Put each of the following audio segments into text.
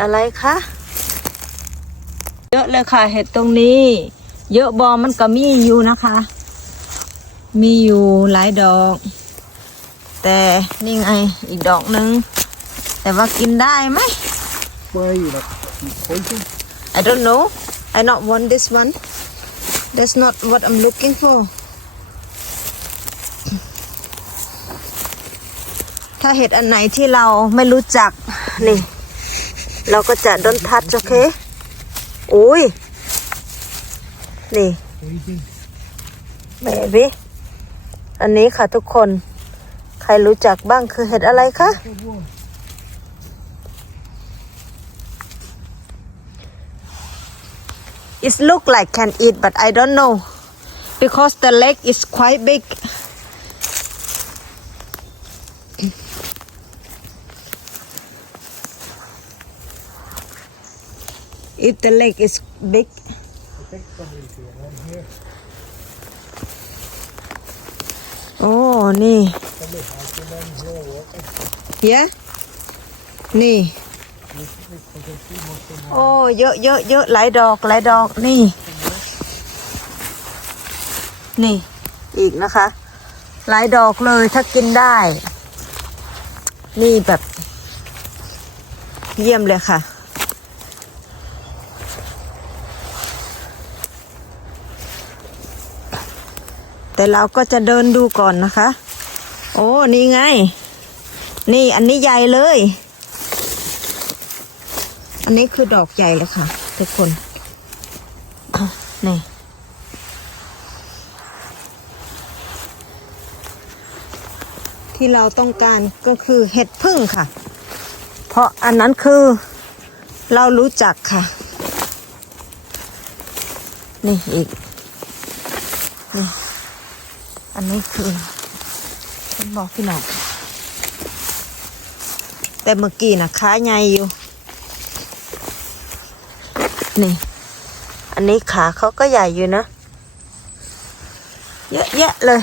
อะไรคะเยอะเลยค่ะเห็ดตรงนี้ เยอะบอมันก็มีอยู่นะคะ มีอยู่หลายดอก แต่นี่ไงอีกดอกหนึ่งแต่ว่ากินได้ไหม Where are you? Like poison? I don't know I not want this one that's not what I'm looking for ถ้าเห็ดอันไหนที่เราไม่รู้จักนี่ เราก็จะ don't touch โอเคโอ้ยนี่ Poison. เบบีอันนี้ค่ะทุกคน ใครรู้จักบ้างคือเห็ดอะไรคะ It look like can eat but I don't know because the leg is quite big if the leg is big I think somebody's doing one here. โอ้ นี่ Somebody has big. Oh, nee. Yeah? Nee. โอ้เยอะเยอะเยอะหลายดอกหลายดอกนี่นี่อีกนะคะ หลายดอกเลยถ้ากินได้ นี่แบบ เยี่ยมเลยค่ะ แต่เราก็จะเดินดูก่อนนะคะ โอ้นี่ไง นี่อันนี้ใหญ่เลย อันนี้คือดอกใหญ่เลยค่ะ ทุกคนนี่ที่เราต้องการก็คือเห็ดพึ่งค่ะ เพราะอันนั้นคือเรารู้จักค่ะ นี่อีกนี่ อันนี้คือฉันบอกพี่น้องแต่เมื่อกี้นะขาใหญ่อยู่ นี่ อันนี้ขาเขาก็ใหญ่อยู่นะ เยอะแยะเลย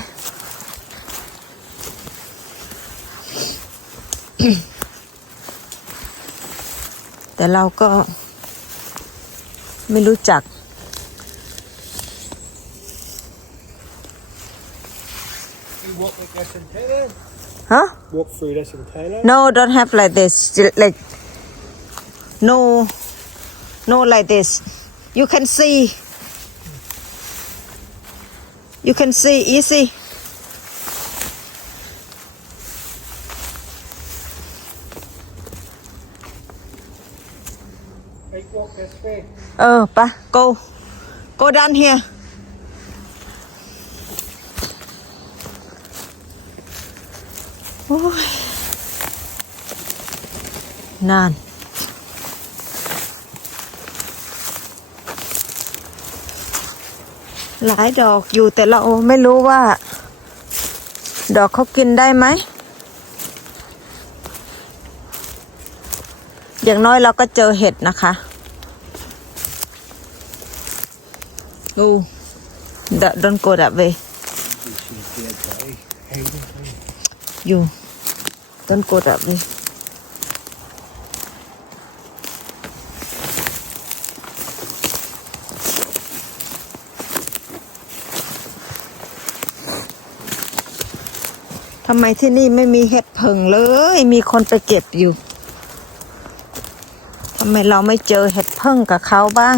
แต่เราก็ไม่รู้จัก Huh? Walk through this in No, don't have like this. Like, no, no like this. You can see. You can see easy. Oh, ba, go. Go down here. นาน หลายดอกอยู่แต่เราไม่รู้ว่า ดอกเขากินได้ไหม อย่างน้อยเราก็เจอเห็ดนะคะ Oh, that don't go that way. She's dead body. Hiding thing. You don't go that way. ทำไมที่นี่ไม่มีเห็ดเพิงเลย มีคนไปเก็บอยู่ทำไมเราไม่เจอเห็ดเพิงกับเขาบ้าง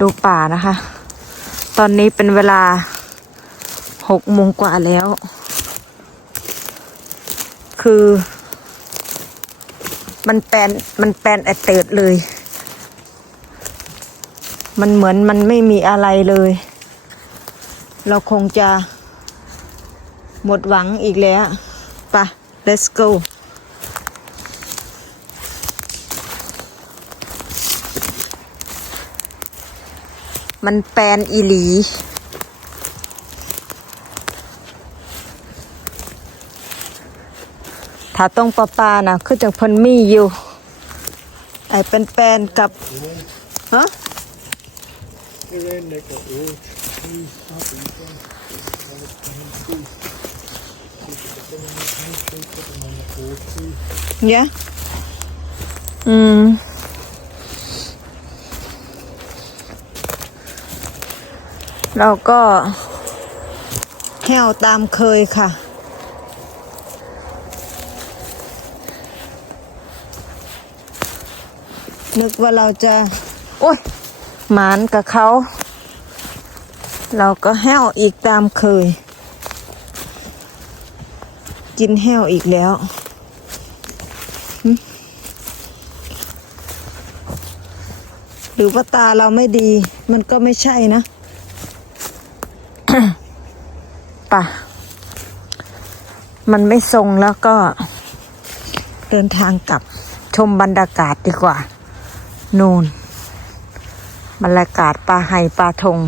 ดูป่านะคะ ตอนนี้เป็นเวลาหกโมงกว่าแล้ว คือ มันแปลนมันแปลนแอดเติดเลย มันเหมือนมันไม่มีอะไรเลย เราคงจะหมดหวังอีกแล้วไปะ let's go มันแปลนอีหลี ถ้าต้องปลาปลานะคือจังพันมีอยู่ ไอเป็นแปลนกับ ฮะ Around like the old Please เราก็แห้วตามเคยค่ะ นึกว่าเราจะ โอ้ยหมานกับเขา เราก็แห้วอีกตามเคย กินแห้วอีกแล้วหรือว่าตาเราไม่ดี มันก็ไม่ใช่นะ ป่ะ มันไม่ทรงแล้วก็ เดินทางกลับชมบรรยากาศดีกว่า นูนบรรยากาศปลาไห่ปลาทง